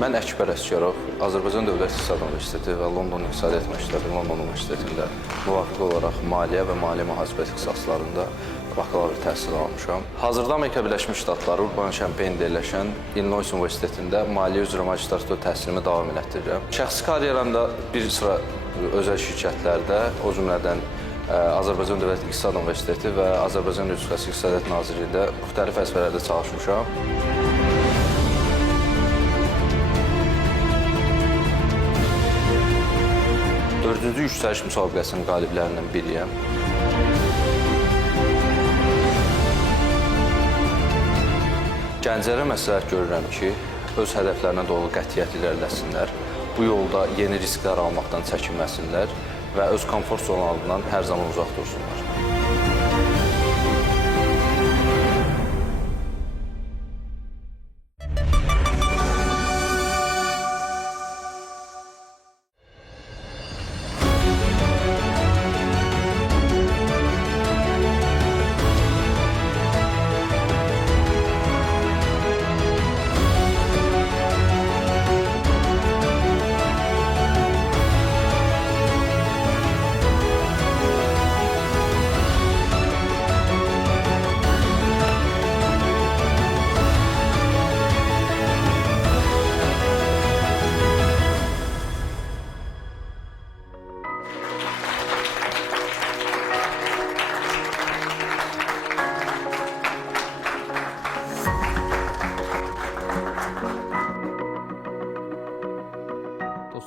Mən Əkbər Əsgərov, Azərbaycan Dövlət İqtisad Universiteti və London İqtisadiyyat Məktəbi London Universitetində müvafiq olaraq maliyyə və maliyyə mühasibəti ixtisaslarında bakalavr təhsil almışam. Hazırda Amerika Birləşmiş Ştatları Urbana-Champaign-də yerləşən Illinois Universitetində maliyyə üzrə magistratür təhsilimi davam elətdirirəm. Şəxsi karyeramda bir sıra özəl şirkətlərdə, o cümlədən Azərbaycan Dövlət İqtisad Universiteti və Azərbaycan Respublikası İqtisadiyyat Nazirliyində müxtəlif vəzifələrdə çalışmışam. 4-cü yüksəliş müsabiqəsinin qaliblərindən biriyəm. Gənclərə məsləhət görürəm ki, öz hədəflərinə doğru qətiyyət irəliləsinlər, bu yolda yeni risklər almaqdan çəkinməsinlər və öz komfort zonalarından hər zaman uzaq dursunlar.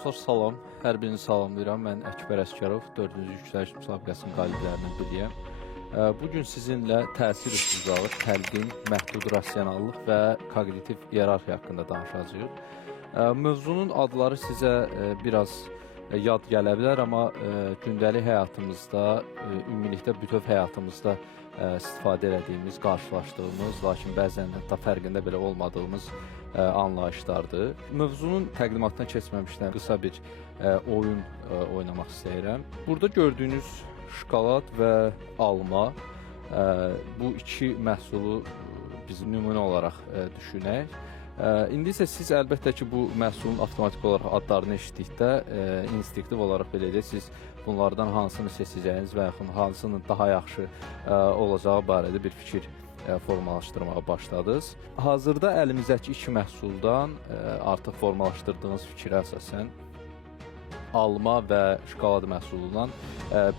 Dostlar, salam. Hər birini salamlayıram. Mən Əkbər Əsgərov, 4-cü yüksəliş müsabiqəsinin qaliblərindən biriyəm. Bugün sizinlə təsir üsulları, təlqin, məhdud rasionallıq və kognitiv iyerarxiya haqqında danışacağıq. Mövzunun adları sizə biraz yad gələ bilər, amma gündəlik həyatımızda, ümumilikdə bütöv həyatımızda istifadə elədiyimiz, qarşılaşdığımız, lakin bəzən hətta fərqində belə olmadığımız anlayışlardır. Mövzunun təqdimatdan keçməmişdən qısa bir oyun oynamaq istəyirəm. Burada gördüyünüz şokolad və alma, bu iki məhsulu biz nümunə olaraq düşünək. İndi isə siz əlbəttə ki, bu məhsulun avtomatik olaraq adlarını eşitdikdə instinktiv olaraq belə deyək, siz bunlardan hansını seçəcəyiniz və yaxud hansının daha yaxşı olacağı barədə bir fikir formalaşdırmağa başladınız. Hazırda əlimizdəki iki məhsuldan artıq formalaşdırdığınız fikrə əsasən alma və şokolad məhsulundan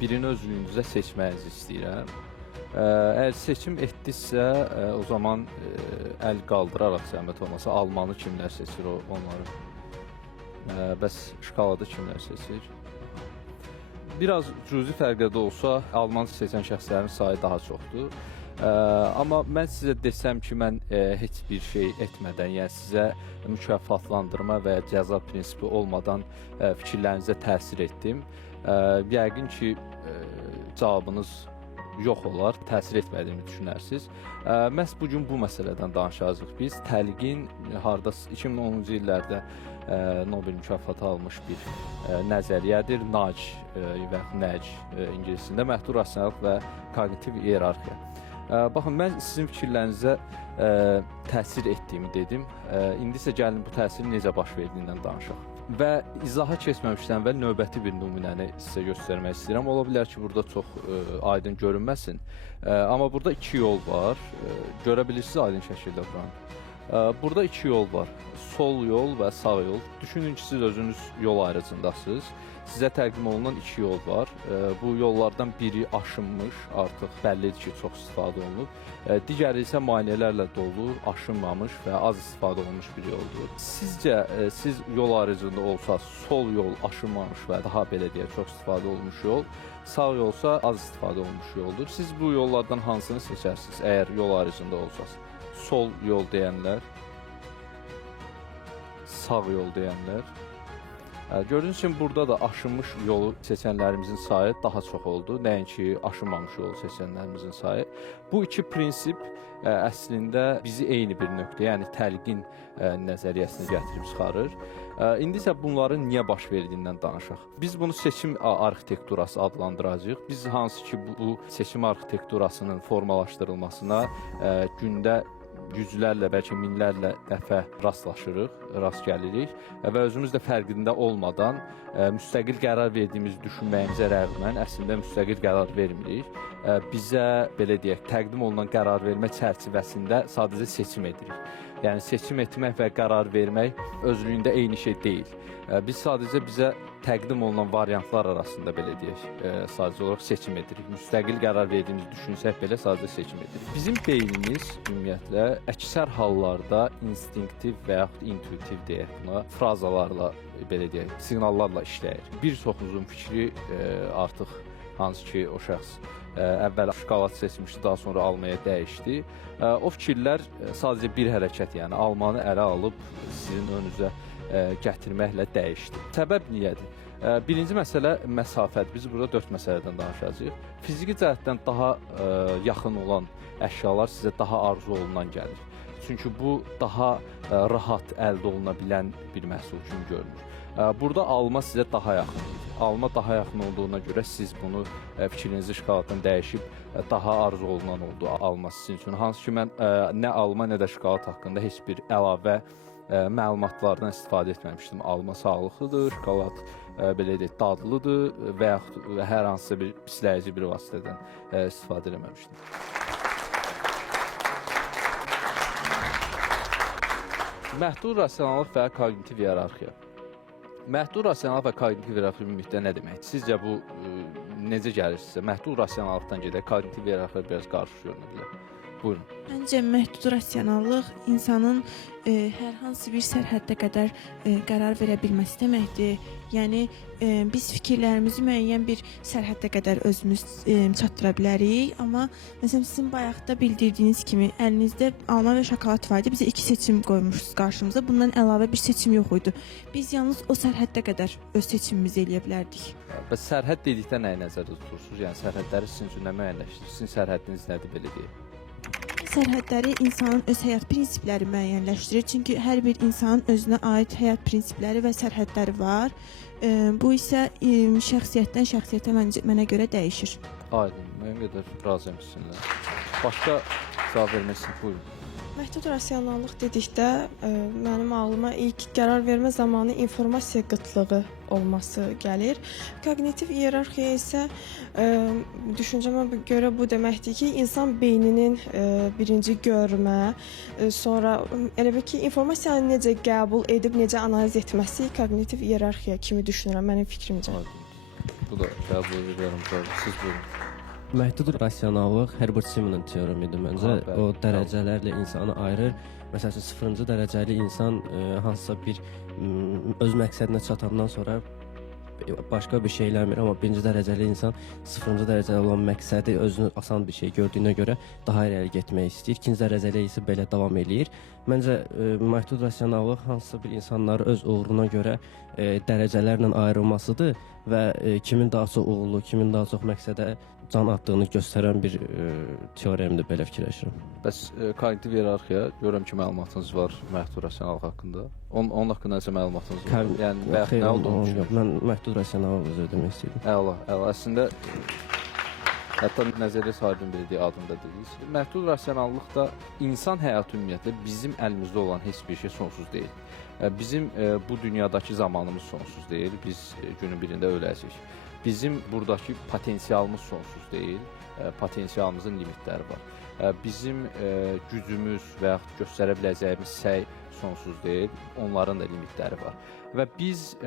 birini özlüyünüzə seçməyinizi istəyirəm. Əgər seçim etdinizsə, o zaman əl qaldıraraq zəhmət olmasa almanı kimlər seçir onları? Bəs şokoladı kimlər seçir? Biraz cüzi fərqdə də olsa, almanı seçən şəxslərin sayı daha çoxdur. Amma mən sizə desəm ki, mən heç bir şey etmədən, yəni sizə mükafatlandırma və cəza prinsipi olmadan fikirlərinizə təsir etdim. Yəqin ki, cavabınız yox olar, təsir etmədiyimi düşünərsiniz. Məhz bugün bu məsələdən danışacağıq biz. Təlqin, harda 2010-cu illərdə Nobel mükafatı almış bir nəzəriyyədir. NAC və NAC ingiliscəsində məhdud rasionallıq və kognitiv iyerarxiya. Baxın, mən sizin fikirlərinizə təsir etdiyimi dedim. İndi isə gəlin bu təsirin necə baş verdiyindən danışaq. Və izaha keçməmişdən və növbəti bir nümunəni sizə göstərmək istəyirəm. Ola bilər ki, burada çox aydın görünməsin. Amma burada iki yol var. Görə bilirsiniz aydın şəkildə buranı. Burada iki yol var. Sol yol və sağ yol. Düşünün ki, siz özünüz yol ayrıcındasınız. Sizə təqdim olunan iki yol var. Bu yollardan biri aşınmış, artıq bəllidir ki, çox istifadə olunub. Digəri isə maneələrlə dolu, aşınmamış və az istifadə olunmuş bir yoldur. Sizcə, siz yol ayrıcında olsa, sol yol aşınmamış və daha belə deyək, çox istifadə olunmuş yol, sağ yolsa az istifadə olunmuş yoldur. Siz bu yollardan hansını seçərsiniz, əgər yol ayrıcında olsasınız? Sol yol deyənlər, sağ yol deyənlər. Gördüyünüz kimi burada da aşınmış yolu seçənlərimizin sayı daha çox oldu, nəinki aşınmamış yolu seçənlərimizin sayı. Bu iki prinsip əslində bizi eyni bir nöqtəyə, yəni təlqin nəzəriyyəsini gətirib çıxarır. İndi isə bunların niyə baş verdiyindən danışaq. Biz bunu seçim arxitekturası adlandıracağıq. Biz hansı ki, bu seçim arxitekturasının formalaşdırılmasına gündə yüzlərlə, bəlkə minlərlə dəfə rast gəlirik və özümüz də fərqində olmadan müstəqil qərar verdiyimiz düşünməyimizə rəğmən əslində müstəqil qərar vermirik. Bizə belə deyək, təqdim olunan qərar vermə çərçivəsində sadəcə seçim edirik. Yəni seçim etmək və qərar vermək özlüyündə eyni şey deyil. Biz sadəcə bizə təqdim olunan variantlar arasında belə deyək, sadəcə olaraq seçim edirik. Müstəqil qərar verdiyimizi düşünsək belə sadəcə seçim edirik. Bizim beynimiz ümumiyyətlə əksər hallarda instinktiv və yaxud intuitiv deyək buna frazalarla belə deyək, siqnallarla işləyir. Bir çoxumuzun fikri artıq hansı ki o şəxs əvvəl şokolad seçmişdi, daha sonra almaya dəyişdi. O fikirlər sadəcə bir hərəkət, yəni almanı ələ alıb sizin önünüzə gətirməklə dəyişdi. Səbəb niyyədir? Birinci məsələ məsafədir. Biz burada 4 məsələdən danışacağıq. Fiziki cəhətdən daha yaxın olan əşyalar sizə daha arzu olunan gəlir. Çünki bu daha rahat əldə oluna bilən bir məhsul kimi görünür. Burada alma sizə daha yaxın idi. Alma daha yaxın olduğuna görə siz bunu fikrinizi şokoladdan dəyişib daha arzu olunan oldu alma sizin üçün. Hansı ki mən nə alma, nə də şokolad haqqında heç bir əlavə məlumatlardan istifadə etməmişdim. Alma sağlıqlıdır, şokolad belə deyək, dadlıdır və yaxud hər hansısa bir pisləyici bir vasitədən istifadə etməmişdim. Məhdud rasionallıq və kognitiv iyerarxiya. Məhdud rasionallıq və kognitiv iyerarxiya ümumiyyətlə nə deməkdir? Sizcə bu necə gəlir sizə? Məhdud rasionallıqdan gedək, kognitiv iyerarxiya biraz qarışıq görünə bilər. Buyurun. Məncə məhdud rasionallıq insanın hər hansı bir sərhəddə qədər qərar verə bilməsi deməkdir. Yəni biz fikirlərimizi müəyyən bir sərhəddə qədər özümüz çatdıra bilərik, amma məsələn sizin bayaqda bildirdiyiniz kimi əlinizdə alma və şokolad var idi. Bizə 2 seçim qoymuşsunuz qarşımıza. Bundan əlavə bir seçim yox idi. Biz yalnız o sərhəddə qədər öz seçimimizi eləyə bilərdik. Bəs sərhəd dedikdə nəyi nəzərdə tutursunuz? Yəni sərhədləri sizin üçün nə müəyyənləşdirir? Sizin sərhədiniz nədir belə deyək? Sərhədləri insanın öz həyat prinsipləri müəyyənləşdirir. Çünki hər bir insanın özünə aid həyat prinsipləri və sərhədləri var. Bu isə şəxsiyyətdən şəxsiyyətə mənə görə dəyişir. Aydın, müəyyən qədər razıyam sizinlə. Başqa cavab vermək istəyir, buyurun. Məhdud rasionallıq dedikdə mənim ağlıma ilk qərar vermə zamanı informasiya qıtlığı olması gəlir. Kognitiv iyerarxiya isə düşüncəmə görə bu deməkdir ki, insan beyninin birinci görmə, sonra elə bil ki, informasiyanı necə qəbul edib, necə analiz etməsi kognitiv iyerarxiya kimi düşünürəm mənim fikrimcə. Bu da qəbul edirəm, siz buyurun. Məhdud rasionallıq Herbert Simonin teoremidir məncə. O dərəcələrlə insanı ayırır. Məsələn, 0-cı dərəcəli insan hansısa bir öz məqsədinə çatandan sonra başqa bir şey eləmir, amma 1-ci dərəcəli insan 0-cı dərəcəli olan məqsədi özünü asan bir şey gördüyünə görə daha irəli getmək istəyir. 2-ci dərəcəli isə belə davam eləyir. Məncə məhdud rasionallıq hansısa bir insanları öz uğruna görə dərəcələrlə ayrılmasıdır və kimin daha çox uğurlu, kimin daha çox məqsədə can atdığını göstərən bir teoremdir, belə fikirləşirəm. Bəs kognitiv iyerarxiya, görürəm ki, məlumatınız var məhdud rasionallıq haqqında. Onun haqqında necə məlumatınız var? Yəni və yaxud nə olduğunu düşünürsünüz? Mən məhdud rasionallıq üzrə demək istəyirdim. Əla. Əslində hətta nəzəriyyə sahibinin bildiyi adında dediniz. Məhdud rasionallıqda insan həyatı ümumiyyətlə bizim əlimizdə olan heç bir şey sonsuz deyil. Bizim bu dünyadakı zamanımız sonsuz deyil. Biz günün birində öləcəyik. Bizim buradakı potensialımız sonsuz deyil. Potensialımızın limitləri var. Bizim gücümüz və yaxud göstərə biləcəyimiz səy sonsuz deyil. Onların da limitləri var. Və biz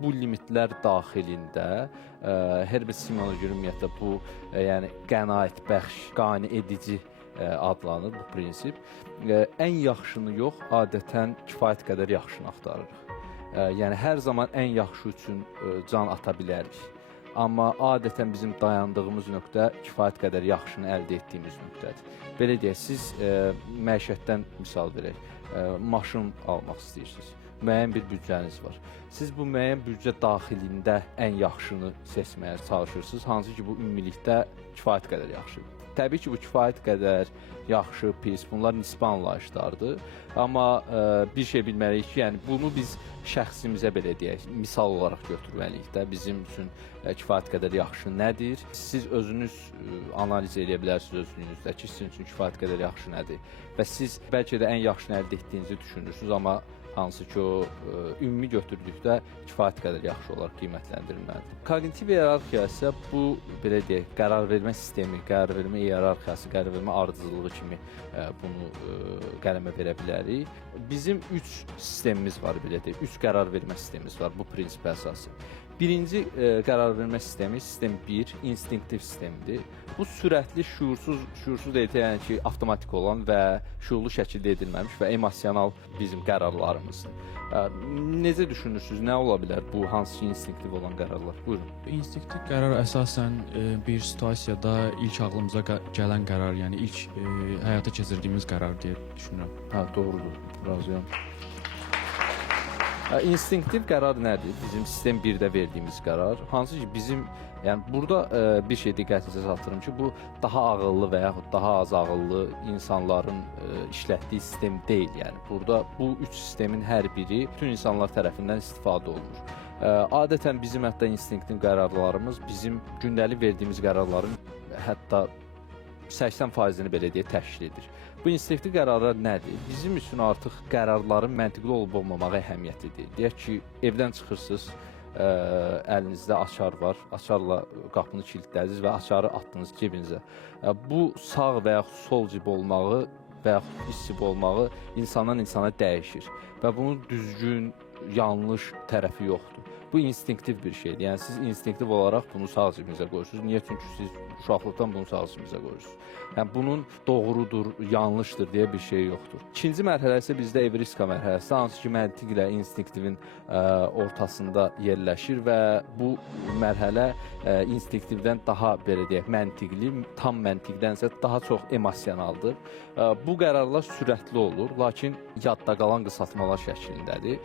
bu limitlər daxilində Herbert Simon'a görə ümumiyyətlə bu yəni qənaətbəxş, qane edici adlanır bu prinsip. Ən yaxşını yox, adətən kifayət qədər yaxşını axtarırıq. Yəni hər zaman ən yaxşı üçün can ata bilərik. Amma adətən bizim dayandığımız nöqtə kifayət qədər yaxşını əldə etdiyimiz nöqtədir. Belə deyək, siz məişətdən misal verək, maşın almaq istəyirsiniz. Müəyyən bir büdcəniz var. Siz bu müəyyən büdcə daxilində ən yaxşını seçməyə çalışırsınız, hansı ki bu ümumilikdə kifayət qədər yaxşıdır. Təbii ki, bu kifayət qədər yaxşı, pis, bunlar nisbi anlayışlardır. Amma bir şey bilməliyik ki, yəni bunu biz şəxsimizə belə deyək, misal olaraq götürməliyik də bizim üçün kifayət qədər yaxşı nədir? Siz özünüz analiz edə bilərsiniz özünüzdə ki, sizin üçün kifayət qədər yaxşı nədir? Və siz bəlkə də ən yaxşını əldə etdiyinizi düşünürsünüz, amma hansı ki o ümumi götürdükdə kifayət qədər yaxşı olaraq qiymətləndirilməlidir. Kognitiv iyerarxiya isə bu belə deyək, qərar vermə sistemi, qərar vermə iyerarxiyası, qərar vermə ardıcıllığı kimi bunu qələmə verə bilərik. Bizim 3 sistemimiz var belə deyək, 3 qərar vermə sistemimiz var bu prinsipə əsasən. Birinci qərar vermə sistemi, sistem 1, instinktiv sistemdir. Bu sürətli, şuursuz deyil, yəni ki, avtomatik olan və şuurlu şəkildə edilməmiş və emosional bizim qərarlarımızdır. Necə düşünürsünüz, nə ola bilər bu hansı instinktiv olan qərarlar? Buyurun. İnstinktiv qərar əsasən bir situasiyada ilk ağlımıza gələn qərar, yəni ilk həyata keçirdiyimiz qərar deyə düşünürəm. Hə, doğrudur. Razıyam. İnstinktiv qərar nədir? Bizim sistem 1-də verdiyimiz qərar. Hansı ki bizim, yəni burada bir şey diqqətinizə çatdırım ki, bu daha ağıllı və yaxud daha az ağıllı insanların işlətdiyi sistem deyil. Yəni burada bu 3 sistemin hər biri bütün insanlar tərəfindən istifadə olunur. Adətən bizim hətta instinktiv qərarlarımız bizim gündəlik verdiyimiz qərarların hətta 80%-ni belə deyə təşkil edir. Bu instinktiv qərarlar nədir? Bizim üçün artıq qərarların məntiqli olub-olmamağı əhəmiyyətlidir. Deyək ki, evdən çıxırsınız, əlinizdə açar var, açarla qapını kilidlədiniz və açarı atdınız cibinizə. Bu sağ və yaxud sol cib olmağı və yaxud pis cib olmağı insandan insana dəyişir və bunun düzgün, yanlış tərəfi yoxdur. Bu instinktiv bir şeydir. Yəni siz instinktiv olaraq bunu sağ cibinizə qoyursunuz. Niyə? Çünki siz uşaqlıqdan bunu sağ cibinizə qoyursunuz. Yəni bunun doğrudur, yanlışdır deyə bir şey yoxdur. İkinci mərhələ isə bizdə evriska mərhələsi, hansı ki məntiq ilə instinktivin ortasında yerləşir və bu mərhələ instinktivdən daha belə deyək, məntiqli, tam məntiqdənsə daha çox emosionaldır. Bu qərarlar sürətli olur, lakin yadda qalan qısaltmalar şəklindədir.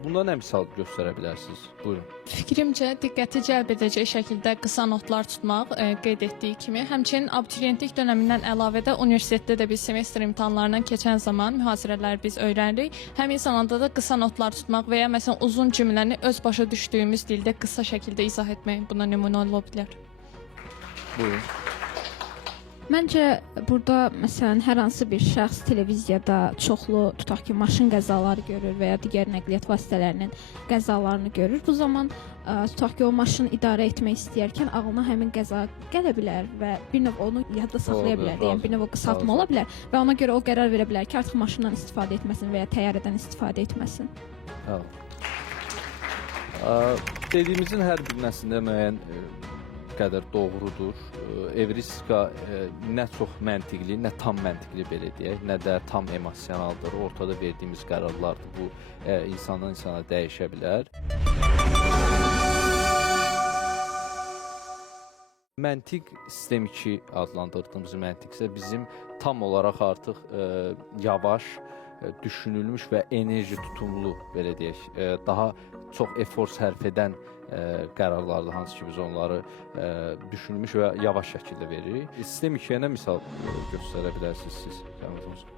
Bundan nə misal göstərə bilərsiniz? Buyurun. Fikrimcə diqqəti cəlb edəcək şəkildə qısa notlar tutmaq qeyd etdiyi kimi, həmçinin abituriyentlik dönəmindən əlavə də universitetdə də biz semestr imtahanlarından keçən zaman mühazirələri biz öyrənirik. Həmin zamanda da qısa notlar tutmaq və ya məsələn uzun cümləni öz başa düşdüyümüz dildə qısa şəkildə izah etmək buna nümunə ola bilər. Buyurun. Məncə burada məsələn hər hansı bir şəxs televiziyada çoxlu tutaq ki, maşın qəzaları görür və ya digər nəqliyyat vasitələrinin qəzalarını görür. Bu zaman tutaq ki, o maşını idarə etmək istəyərkən ağlına həmin qəza gələ bilər və bir növ onu yadda saxlaya bilər. Yəni bir növ o qısaltma ola bilər və ona görə o qərar verə bilər ki, artıq maşından istifadə etməsin və ya təyyarədən istifadə etməsin. Hə. Dediyimizin hər bir nəslində müəyyən qədər doğrudur. Evriska nə çox məntiqli, nə tam məntiqli belə deyək, nə də tam emosionaldır. Ortada verdiyimiz qərarlardır. Bu insandan insana dəyişə bilər. Məntiq sistem 2 adlandırdığımız məntiq isə bizim tam olaraq artıq yavaş, düşünülmüş və enerji tutumlu belə deyək, daha çox efor sərf edən qərarlardır, hansı ki biz onları düşünmüş və yavaş şəkildə veririk. Sistem 2-yə nə misal göstərə bilərsiniz siz?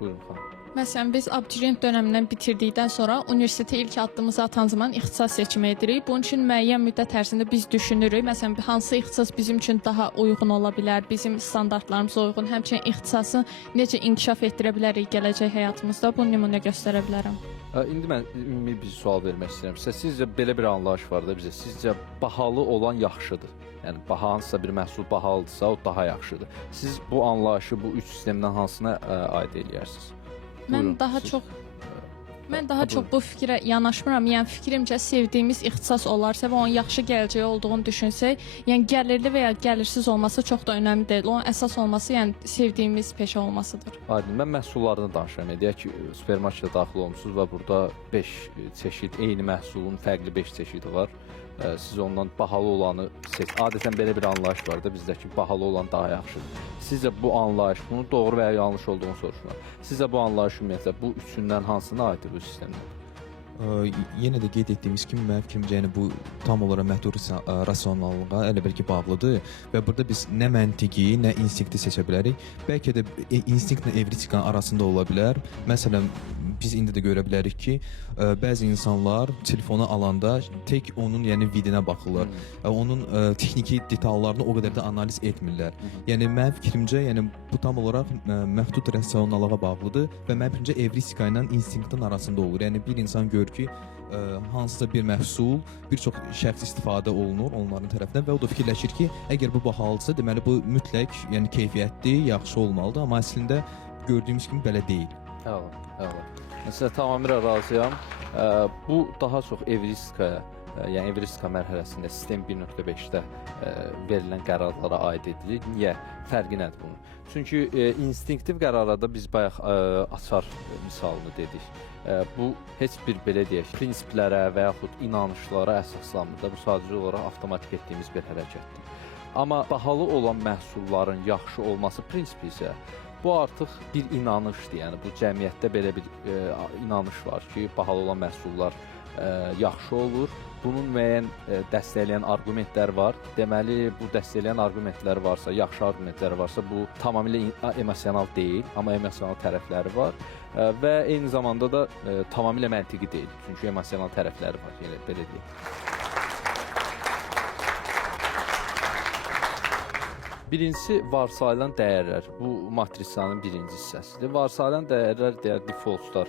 Buyurun xanım. Məsələn, biz abituriyent dönəmindən bitirdikdən sonra universitetə ilk addımımızı atan zaman ixtisas seçimi edirik. Bunun üçün müəyyən müddət ərzində biz düşünürük. Məsələn, hansı ixtisas bizim üçün daha uyğun ola bilər, bizim standartlarımıza uyğun, həmçinin ixtisası necə inkişaf etdirə bilərik gələcək həyatımızda, bu nümunə göstərə bilərəm. İndi mən ümumi bir sual vermək istəyirəm sizə. Sizcə belə bir anlayış var da bizə. Sizcə bahalı olan yaxşıdır. Yəni hansısa bir məhsul bahalıdırsa, o daha yaxşıdır. Siz bu anlayışı bu üç sistemdən hansına aid edirsiniz? Mən daha çox bu fikrə yanaşmıram. Yəni fikrimcə sevdiyimiz ixtisas olarsa və onun yaxşı gələcəyi olduğunu düşünsək, yəni gəlirli və ya gəlirsiz olması çox da önəmli deyil. Onun əsas olması, yəni sevdiyimiz peşə olmasıdır. Aydın. Mən məhsullarını danışıram. Deyək ki, supermarketə daxil olmusunuz və burada 5 çeşid, eyni məhsulun fərqli 5 çeşidi var. Siz ondan bahalı olanı seç. Adətən belə bir anlayış var da bizdə ki, bahalı olan daha yaxşıdır. Sizcə bu anlayış, bunun doğru və ya yanlış olduğunu soruşuram. Sizcə bu anlayış ümumiyyətlə bu üçündən hansına aiddir bu sistemdə? Yenə də qeyd etdiyimiz kimi mənim fikrimcə yəni bu tam olaraq məhdud rasionallığa əlbəttə ki bağlıdır və burada biz nə məntiqi, nə instinkti seçə bilərik. Bəlkə də instinktlə evristikanın arasında ola bilər. Məsələn, biz indi də görə bilərik ki, bəzi insanlar telefonu alanda tək onun yəni vidinə baxırlar. Onun texniki detallarını o qədər də analiz etmirlər. Yəni mənim fikrimcə yəni bu tam olaraq məhdud rasionallığa bağlıdır və mənim fikrimcə evristika ilə instinktin arasında olur. Yəni bir insan görür ki, hansısa bir məhsul bir çox şəxs istifadə olunur onların tərəfindən və o da fikirləşir ki, əgər bu bahalıdırsa, deməli bu mütləq, yəni keyfiyyətli, yaxşı olmalıdır, amma əslində gördüyümüz kimi belə deyil. Əla. Məsələn, tamamilə razıyam. Bu daha çox evristikaya, yəni evristika mərhələsində sistem 1.5-də verilən qərarlara aid edilir. Niyə? Fərqi nədir bunun? Çünki instinktiv qərarlarda biz bayaq açar misalını dedik. Bu heç bir belə deyək, prinsiplərə və yaxud inanışlara əsaslanmır da. Bu sadəcə olaraq avtomatik etdiyimiz bir hərəkətdir. Amma bahalı olan məhsulların yaxşı olması prinsipi isə bu artıq bir inanışdır. Yəni bu cəmiyyətdə belə bir inanış var ki, bahalı olan məhsullar yaxşı olur. Bunun müəyyən dəstəkləyən arqumentlər var. Deməli, bu dəstəkləyən arqumentlər varsa, yaxşı arqumentlər varsa, bu tamamilə emosional deyil, amma emosional tərəfləri var və eyni zamanda da tamamilə məntiqi deyil. Çünki emosional tərəfləri var, yəni belə deyək. Birincisi, varsayılan dəyərlər. Bu matrisanın birinci hissəsidir. Varsayılan dəyərlər deyər defaultlar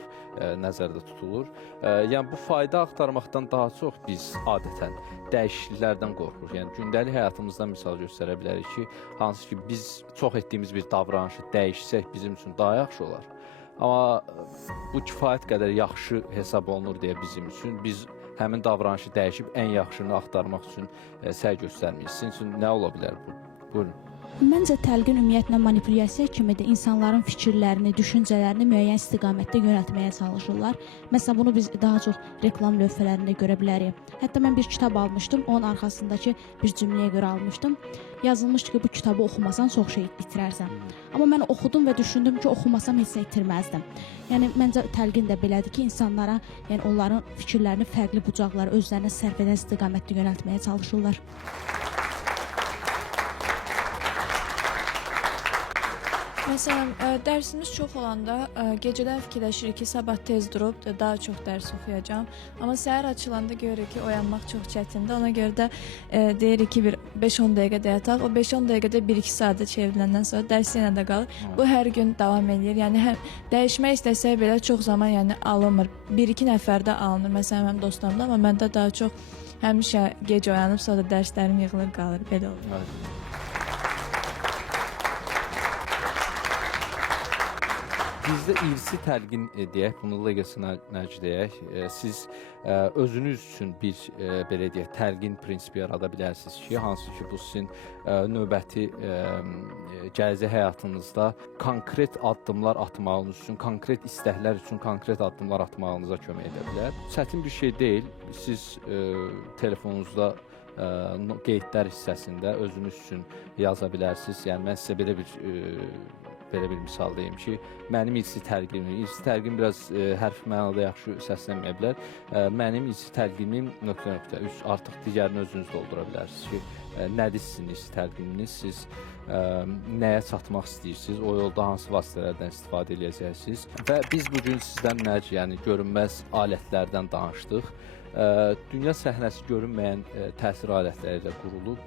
nəzərdə tutulur. Yəni bu fayda axtarmaqdan daha çox biz adətən dəyişikliklərdən qorxuruq. Yəni gündəlik həyatımızdan misal göstərə bilərik ki, hansı ki biz çox etdiyimiz bir davranışı dəyişsək bizim üçün daha yaxşı olar. Amma bu kifayət qədər yaxşı hesab olunur deyə bizim üçün biz həmin davranışı dəyişib ən yaxşını axtarmaq üçün səy göstərməyik. Sizin üçün nə ola bilər bu? Buyurun. Məncə təlqin ümumiyyətlə manipulyasiya kimidir. İnsanların fikirlərini, düşüncələrini müəyyən istiqamətdə yönəltməyə çalışırlar. Məsələn, bunu biz daha çox reklam lövhələrində görə bilərik. Hətta mən bir kitab almışdım, onun arxasındakı bir cümləyə görə almışdım. Yazılmışdı ki, bu kitabı oxumasan çox şey itirərsən. Amma mən oxudum və düşündüm ki, oxumasam heç nə itirməzdim. Yəni məncə təlqin də belədir ki, insanlara, yəni onların fikirlərini fərqli bucaqlara, özlərinə sərf edən istiqamətdə yönəltməyə çalışırlar. Məsələn, dərsimiz çox olanda gecədən fikirləşirik ki, sabah tez durub daha çox dərs oxuyacağam. Amma səhər açılanda görürük ki, oyanmaq çox çətindir. Ona görə də deyirik ki, bir 5-10 dəqiqədə yataq. O 5-10 dəqiqədə 1-2 saata çevriləndən sonra dərs yenə də qalır. Bu hər gün davam edir. Yəni həm dəyişmək istəsək belə çox zaman yəni alınmır. 1-2 nəfərdə alınır. Məsələn, mənim dostlarımda, amma məndə daha çox həmişə gec oyanıb sonra da dərslərim yığılır qalır. Belə olur. Bizdə irsi təlqin deyək, bunu legacy-nəcə deyək, siz özünüz üçün bir belə deyək, təlqin prinsipi yarada bilərsiniz ki, hansı ki, bu sizin növbəti gələcək həyatınızda konkret addımlar atmağınız üçün, konkret istəklər üçün konkret addımlar atmağınıza kömək edə bilər. Çətin bir şey deyil, siz telefonunuzda qeydlər hissəsində özünüz üçün yaza bilərsiniz. Yəni, mən sizə belə bir misal deyim ki, mənim irsi təlqimim biraz hərf mənada yaxşı səslənməyə bilər. Mənim irsi təlqimim ... Artıq digərini özünüz doldura bilərsiniz ki, nədir sizin irsi təlqiminiz, siz nəyə çatmaq istəyirsiniz, o yolda hansı vasitələrdən istifadə edəcəksiniz. Və biz bugün sizdən yəni görünməz alətlərdən danışdıq. Dünya səhnəsi görünməyən təsir alətləri ilə qurulub.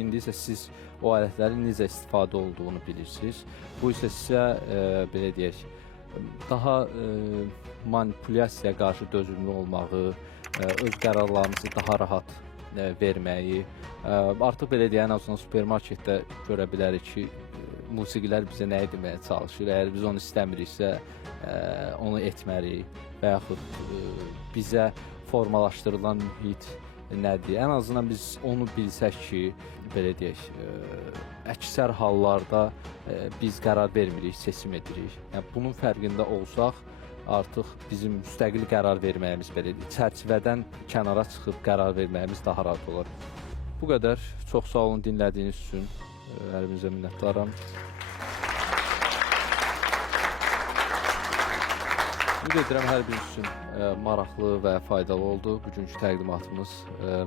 İndi isə siz o alətlərin necə istifadə olduğunu bilirsiniz. Bu isə sizə, belə deyək, daha manipulyasiyaya qarşı dözümlü olmağı, öz qərarlarınızı daha rahat verməyi, artıq belə deyək, ən azından supermarketdə görə bilərik ki, musiqilər bizə nə etməyə çalışır. Əgər biz onu istəmiriksə, onu etməliyik və yaxud bizə formalaşdırılan mühit nədir? Ən azından biz onu bilsək ki, belə deyək, əksər hallarda biz qərar vermirik, seçim edirik. Yəni, bunun fərqində olsaq, artıq bizim müstəqil qərar verməyimiz, belə deyək, çərçivədən kənara çıxıb qərar verməyimiz daha rahat olar. Bu qədər. Çox sağ olun dinlədiyiniz üçün. Hər birinizə minnətdaram. Ümid edirəm hər biriniz üçün maraqlı və faydalı oldu bugünkü təqdimatımız.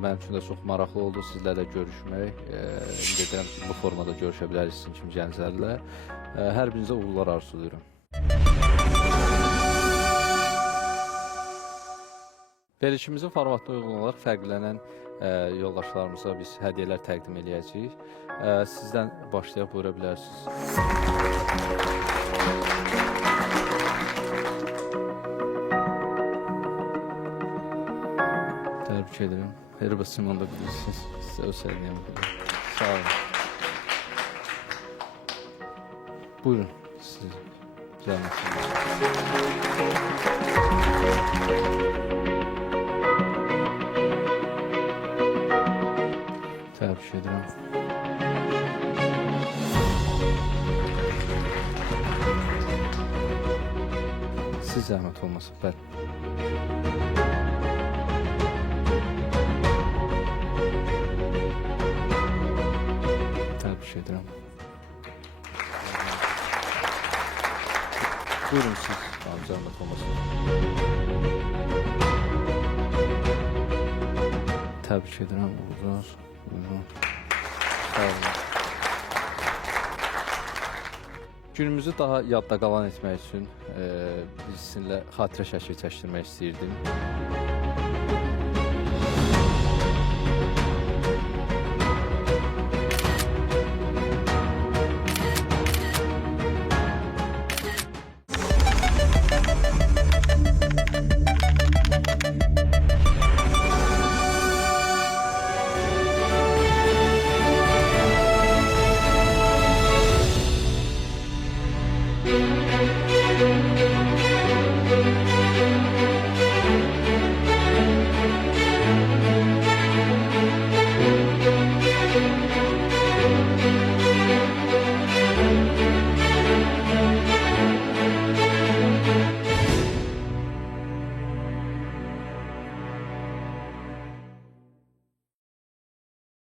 Mənim üçün də çox maraqlı oldu sizlərlə görüşmək. Ümid edirəm ki, bu formada görüşə bilərik sizin kimi gənclərlə. Hər birinizə uğurlar arzulayıram. Verilişimizin formatına uyğun olaraq fərqlənən yoldaşlarımıza biz hədiyyələr təqdim eləyəcəyik. Sizdən başlayaq, buyura bilərsiniz. Təbrik edirəm. Herba Simon da bilirsiniz. Sizə öz sərniyəm budur. Sağ olun. Buyurun, siz zəhmətiniz. Təbrik edirəm. Siz zəhmət olmasa, bəli. Təbrik edirəm. Buyurun siz, zəhmət olmasa. Təbrik edirəm, uğurlar. Buyurun. Sağ olun. Günümüzü daha yadda qalan etmək üçün biz sizinlə xatirə şəkli çəkdirmək istəyirdim.